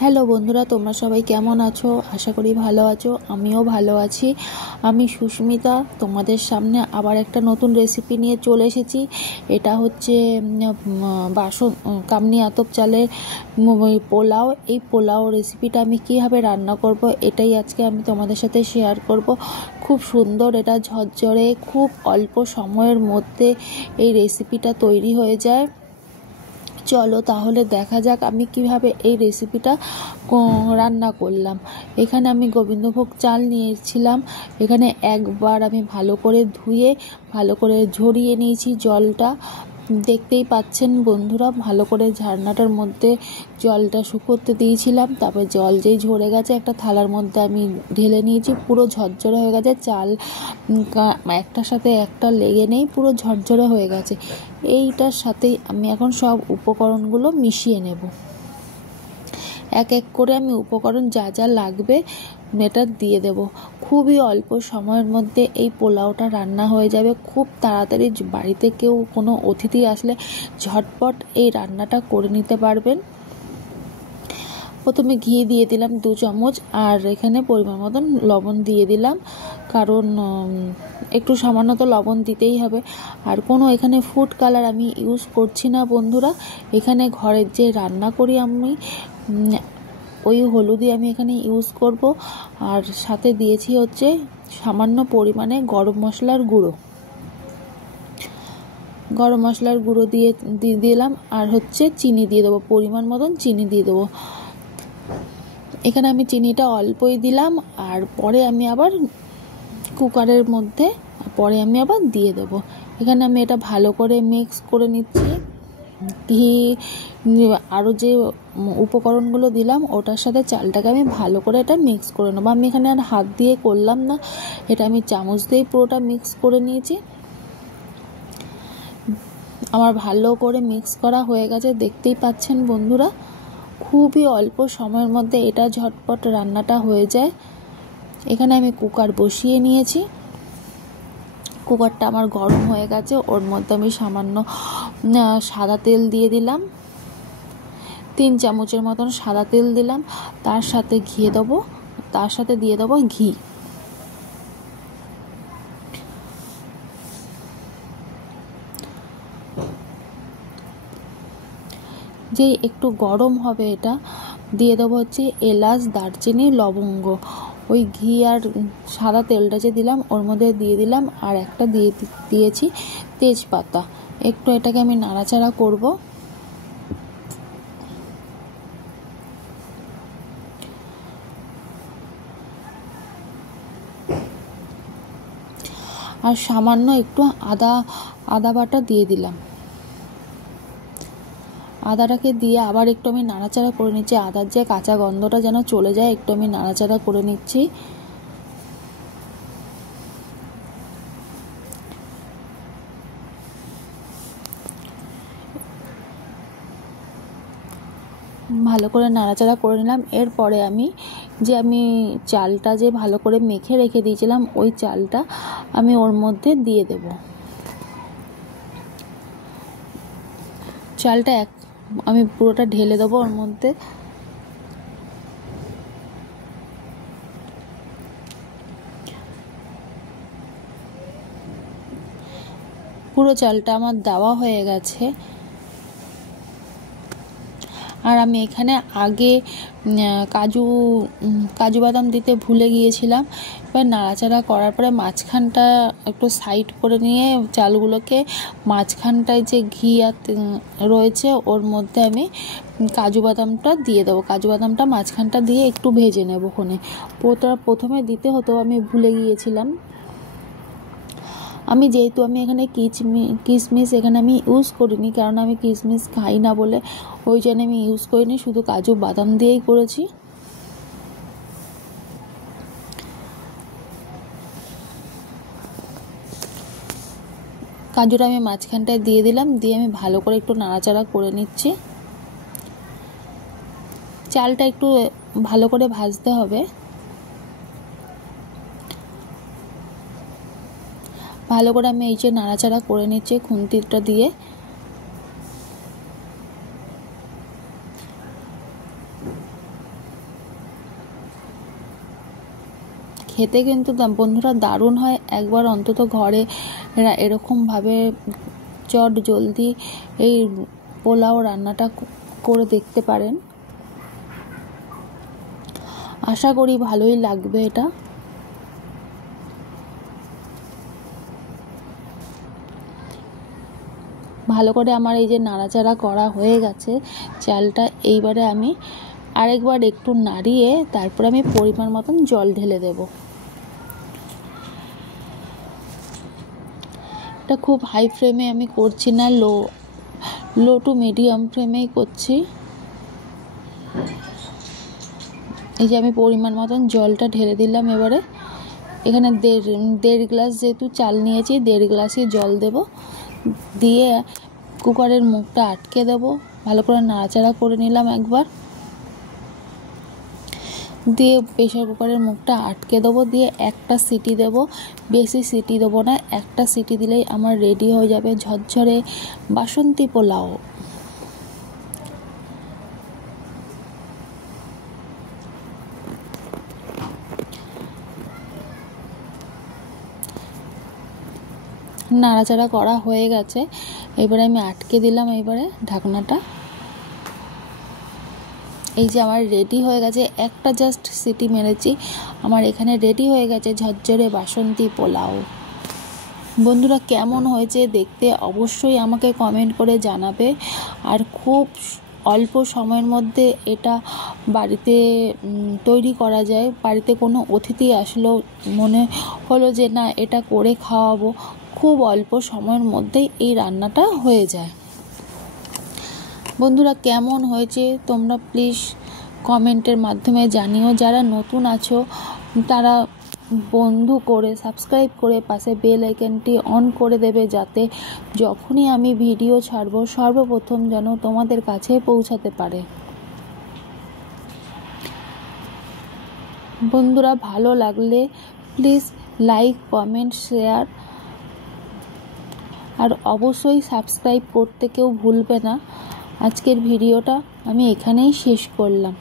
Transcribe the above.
Hello বন্ধুরা, তোমরা সবাই কেমন আছো? আশা করি ভালো আছো। আমিও ভালো আছি। আমি সুস্মিতা তোমাদের সামনে আবার একটা নতুন রেসিপি নিয়ে চলে এসেছি। এটা হচ্ছে কামনি আতপ চালের পোলাও। এই পোলাও রেসিপিটা আমি কীভাবে রান্না করব এটাই আজকে আমি তোমাদের সাথে শেয়ার করব। খুব সুন্দর, এটা ঝরঝরে, খুব অল্প সময়ের মধ্যে এই রেসিপিটা তৈরি হয়ে যায়। চলো তাহলে দেখা যাক আমি কিভাবে এই রেসিপিটা রান্না করলাম। এখানে আমি গোবিন্দভোগ চাল নিয়েছিলাম। এখানে একবার আমি ভালো করে ধুয়ে ভালো করে ঝরিয়ে নিয়েছি জলটা। দেখতেই পাচ্ছেন বন্ধুরা, ভালো করে ঝারনাটার মধ্যে জলটা শুকোতে দিয়েছিলাম। তারপর জল যেই ঝরে গেছে একটা থালার মধ্যে আমি ঢেলে নিয়েছি। পুরো ঝরঝরে হয়ে গেছে চাল, একটার সাথে একটা লেগে নেই, পুরো ঝরঝরে হয়ে গেছে। এইটার সাথেই আমি এখন সব উপকরণগুলো মিশিয়ে নেব। এক এক করে আমি উপকরণ যা যা লাগবে এটা দিয়ে দেব। খুবই অল্প সময়ের মধ্যে এই পোলাওটা রান্না হয়ে যাবে। খুব তাড়াতাড়ি বাড়িতে কেউ কোনো অতিথি আসলে ঝটপট এই রান্নাটা করে নিতে পারবেন। প্রথমে ঘি দিয়ে দিলাম 2 চামচ, আর এখানে পরিমাণ মতন লবণ দিয়ে দিলাম, কারণ একটু সামান্য তো লবণ দিতেই হবে। আর কোনো এখানে ফুড কালার আমি ইউজ করছি না বন্ধুরা। এখানে ঘরের যে রান্না করি আমি ওই হলুদই আমি এখানে ইউজ করব। আর সাথে দিয়েছি হচ্ছে সামান্য পরিমাণে গরম মশলার গুঁড়ো দিয়ে দিলাম। আর হচ্ছে চিনি দিয়ে দেবো, পরিমাণ মতন চিনি দিয়ে দেবো। এখানে আমি চিনিটা অল্পই দিলাম, আর পরে আমি আবার কুকারের মধ্যে আমি আবার দিয়ে দেব। এখানে আমি এটা ভালো করে মিক্স করে নিচ্ছি। ঘি আরও যে উপকরণগুলো দিলাম ওটার সাথে চালটাকে আমি ভালো করে এটা মিক্স করে নেবো। আমি এখানে আর হাত দিয়ে করলাম না, এটা আমি চামচ দিয়েই পুরোটা মিক্স করে নিয়েছি। আমার ভালো করে মিক্স করা হয়ে গেছে, দেখতেই পাচ্ছেন বন্ধুরা। খুবই অল্প সময়ের মধ্যে এটা ঝটপট রান্নাটা হয়ে যায়। এখানে আমি কুকার বসিয়ে নিয়েছি। কুকারটা আমার গরম হয়ে গেছে। ওর মধ্যে আমি সামান্য সাদা তেল দিয়ে দিলাম, 3 চামচের মতন সাদা তেল দিলাম। তার সাথে দিয়ে দেবো ঘি। যেই একটু গরম হবে এটা দিয়ে দেবো হচ্ছে এলাচ, দারচিনি, লবঙ্গ। ওই ঘি আর সাদা তেলটা যে দিলাম ওর মধ্যে দিয়ে দিলাম, আর একটা দিয়েছি তেজপাতা। একটু এটাকে আমি নাড়াচাড়া করব। আর সামান্য একটু আদা বাটা দিয়ে দিলাম। আদাটাকে দিয়ে আবার একটু আমি নাড়াচাড়া করে নিচ্ছি। আদার যে কাঁচা গন্ধটা যেন চলে যায়, একটু আমি নাড়াচাড়া করে নিচ্ছি। ভালো করে নাড়াচাড়া করে নিলাম। এরপরে আমি চালটা যে ভালো করে মেখে রেখে দিয়েছিলাম ওই চালটা আমি ওর মধ্যে দিয়ে দেব। চালটা আমি পুরোটা ঢেলে দেবো ওর মধ্যে। পুরো চালটা আমার দেওয়া হয়ে গেছে। আর আমি এখানে আগে কাজু বাদাম দিতে ভুলে গিয়েছিলাম। এবার নাড়াচাড়া করার পরে মাঝখানটা একটু সাইড করে নিয়ে চালগুলোকে মাঝখানটায় যে ঘি রয়েছে ওর মধ্যে আমি কাজু বাদামটা দিয়ে দেবো। কাজু বাদামটা মাঝখানটা দিয়ে একটু ভেজে নেবো। প্রথমে দিতে হতো, আমি ভুলে গিয়েছিলাম। যেহেতু আমি এখানে কিশমিশ এখানে আমি ইউজ করিনি, কারণ আমি কিশমিশ খাই না বলে ওই জন্য আমি ইউজ করিনি, শুধু কাজু বাদাম দিয়েই করেছি। কাজুটা আমি মাঝখানটায় দিয়ে দিলাম, দিয়ে আমি ভালো করে একটু নাড়াচাড়া করে নিচ্ছি। চালটা একটু ভালো করে ভাজতে হবে। ভালো করে আমি এই যে নাড়াচাড়া করে নিচ্ছি খুন্তিটা দিয়ে। খেতে কিন্তু বন্ধুরা দারুণ হয়। একবার অন্তত ঘরে এরকমভাবে চট জলদি এই পোলাও রান্নাটা করে দেখতে পারেন। আশা করি ভালোই লাগবে এটা। ভালো করে আমার এই যে নাড়াচাড়া করা হয়ে গেছে চালটা, এইবারে আমি আরেকবার একটু নাড়িয়ে তারপর আমি পরিমাণ মতন জল ঢেলে দেব। এটা খুব হাই ফ্লেমে আমি করছি না, লো টু মিডিয়াম ফ্লেমেই করছি। এই যে আমি পরিমাণ মতন জলটা ঢেলে দিলাম। এবারে এখানে দেড় গ্লাস যেহেতু চাল নিয়েছি, 1.5 গ্লাসই জল দেব। দিয়ে কুকারের মুখটা আটকে দেব। ভালো করে নাড়াচাড়া করে নিলাম একবার, দিয়ে প্রেসার কুকারের মুখটা আটকে দেবো। দিয়ে একটা সিটি দেব, বেশি সিটি দেবো না। একটা সিটি দিলেই আমার রেডি হয়ে যাবে ঝরঝরে বাসন্তী পোলাও। নাড়াচাড়া করা হয়ে গেছে, এবারে আমি আটকে দিলাম এবারে ঢাকনাটা। এই যে আমার রেডি হয়ে গেছে, একটা জাস্ট সিটি মেরেছি, আমার এখানে রেডি হয়ে গেছে ঝরঝরে বাসন্তী পোলাও। বন্ধুরা কেমন হয়েছে দেখতে অবশ্যই আমাকে কমেন্ট করে জানাবে। আর খুব অল্প সময়ের মধ্যে এটা বাড়িতে তৈরি করা যায়। বাড়িতে কোনো অতিথি আসলো, মনে হলো যে না এটা করে খাওয়াবো, খুব অল্প সময়ের মধ্যেই এই রান্নাটা হয়ে যায়। বন্ধুরা কেমন হয়েছে তোমরা প্লিজ কমেন্টের মাধ্যমে জানিও। যারা নতুন আছো তারা বন্ধু করে সাবস্ক্রাইব করে পাশে বেল আইকনটি অন করে দেবে, যাতে যখনই আমি ভিডিও ছাড়বো সর্বপ্রথম যেন তোমাদের কাছে পৌঁছাতে পারে। বন্ধুরা ভালো লাগলে প্লিজ লাইক, কমেন্ট, শেয়ার আর অবশ্যই সাবস্ক্রাইব করতে কেউ ভুলবে না। আজকের ভিডিওটা আমি এখানেই শেষ করলাম।